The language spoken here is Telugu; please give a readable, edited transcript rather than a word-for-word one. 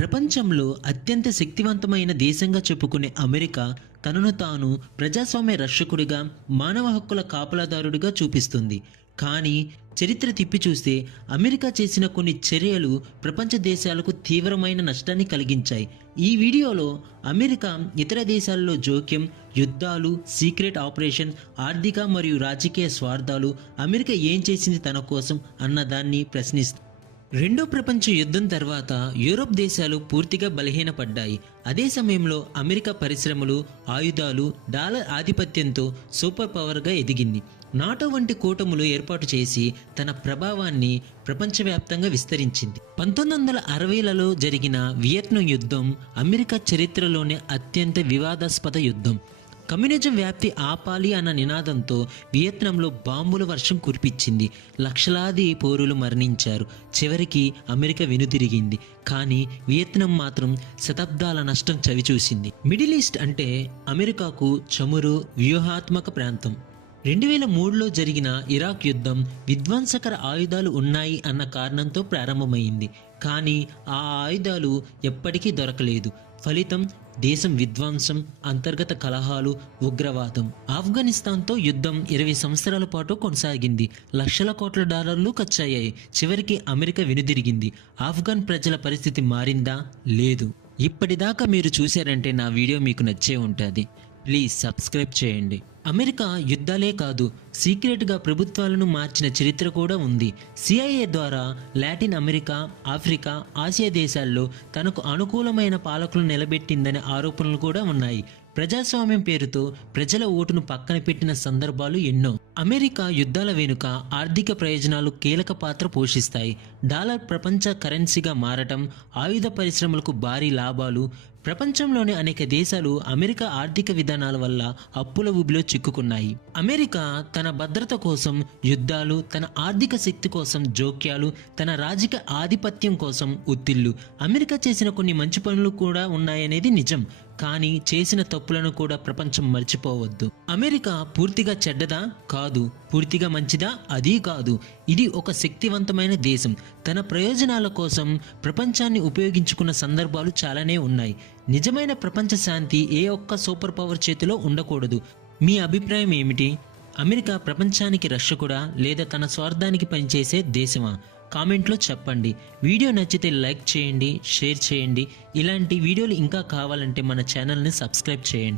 ప్రపంచంలో అత్యంత శక్తివంతమైన దేశంగా చెప్పుకునే అమెరికా తనను తాను ప్రజాస్వామ్య రక్షకుడిగా, మానవ హక్కుల కాపలాదారుడిగా చూపిస్తుంది. కానీ చరిత్ర తిప్పి చూస్తే అమెరికా చేసిన కొన్ని చర్యలు ప్రపంచ దేశాలకు తీవ్రమైన నష్టాన్ని కలిగించాయి. ఈ వీడియోలో అమెరికా ఇతర దేశాల్లో జోక్యం, యుద్ధాలు, సీక్రెట్ ఆపరేషన్, ఆర్థిక మరియు రాజకీయ స్వార్థాలు, అమెరికా ఏం చేసింది తన కోసం అన్నదాన్ని ప్రశ్నిస్తుంది. రెండో ప్రపంచ యుద్ధం తర్వాత యూరోప్ దేశాలు పూర్తిగా బలహీనపడ్డాయి. అదే సమయంలో అమెరికా పరిశ్రమలు, ఆయుధాలు, డాలర్ ఆధిపత్యంతో సూపర్ పవర్గా ఎదిగింది. నాటో వంటి కూటములు ఏర్పాటు చేసి తన ప్రభావాన్ని ప్రపంచవ్యాప్తంగా విస్తరించింది. 1960లలో జరిగిన వియత్నాం యుద్ధం అమెరికా చరిత్రలోనే అత్యంత వివాదాస్పద యుద్ధం. కమ్యూనిజం వ్యాప్తి ఆపాలి అన్న నినాదంతో వియత్నాంలో బాంబుల వర్షం కురిపించింది. లక్షలాది పౌరులు మరణించారు. చివరికి అమెరికా వెనుదిరిగింది. కానీ వియత్నాం మాత్రం శతాబ్దాల నష్టం చవిచూసింది. మిడిల్ ఈస్ట్ అంటే అమెరికాకు చమురు, వ్యూహాత్మక ప్రాంతం. 2003లో జరిగిన ఇరాక్ యుద్ధం విధ్వంసకర ఆయుధాలు ఉన్నాయి అన్న కారణంతో ప్రారంభమైంది. కానీ ఆ ఆయుధాలు ఎప్పటికీ దొరకలేదు. ఫలితం దేశం విధ్వంసం, అంతర్గత కలహాలు, ఉగ్రవాదం. ఆఫ్ఘనిస్తాన్తో యుద్ధం 20 సంవత్సరాల పాటు కొనసాగింది. లక్షల కోట్ల డాలర్లు ఖర్చయ్యాయి. చివరికి అమెరికా వెనుదిరిగింది. ఆఫ్ఘన్ ప్రజల పరిస్థితి మారిందా? లేదు. ఇప్పటిదాకా మీరు చూశారంటే నా వీడియో మీకు నచ్చే ఉంటుంది. ప్లీజ్ సబ్స్క్రైబ్ చేయండి. అమెరికా యుద్ధాలే కాదు, సీక్రెట్గా ప్రభుత్వాలను మార్చిన చరిత్ర కూడా ఉంది. సిఐఏ ద్వారా లాటిన్ అమెరికా, ఆఫ్రికా, ఆసియా దేశాల్లో తనకు అనుకూలమైన పాలకులను నిలబెట్టిందనే ఆరోపణలు కూడా ఉన్నాయి. ప్రజాస్వామ్యం పేరుతో ప్రజల ఓటును పక్కన పెట్టిన సందర్భాలు ఎన్నో. అమెరికా యుద్ధాల వెనుక ఆర్థిక ప్రయోజనాలు కీలక పాత్ర పోషిస్తాయి. డాలర్ ప్రపంచ కరెన్సీగా మారటం, ఆయుధ పరిశ్రమలకు భారీ లాభాలు. ప్రపంచంలోని అనేక దేశాలు అమెరికా ఆర్థిక విధానాల వల్ల అప్పుల ఊబిలో చిక్కుకున్నాయి. అమెరికా తన భద్రత కోసం యుద్ధాలు, తన ఆర్థిక శక్తి కోసం జోక్యాలు, తన రాజకీయ ఆధిపత్యం కోసం ఒత్తిళ్లు. అమెరికా చేసిన కొన్ని మంచి పనులు కూడా ఉన్నాయనేది నిజం. కానీ చేసిన తప్పులను కూడా ప్రపంచం మర్చిపోవద్దు. అమెరికా పూర్తిగా చెడ్డదా? కాదు. పూర్తిగా మంచిదా? అదీ కాదు. ఇది ఒక శక్తివంతమైన దేశం. తన ప్రయోజనాల కోసం ప్రపంచాన్ని ఉపయోగించుకున్న సందర్భాలు చాలానే ఉన్నాయి. నిజమైన ప్రపంచ శాంతి ఏ ఒక్క సూపర్ పవర్ చేతిలో ఉండకూడదు. మీ అభిప్రాయం ఏమిటి? అమెరికా ప్రపంచానికి రక్షకుడా లేదా తన స్వార్థానికి పనిచేసే దేశమా? కామెంట్లో చెప్పండి. వీడియో నచ్చితే లైక్ చేయండి, షేర్ చేయండి. ఇలాంటి వీడియోలు ఇంకా కావాలంటే మన ఛానల్ని సబ్స్క్రైబ్ చేయండి.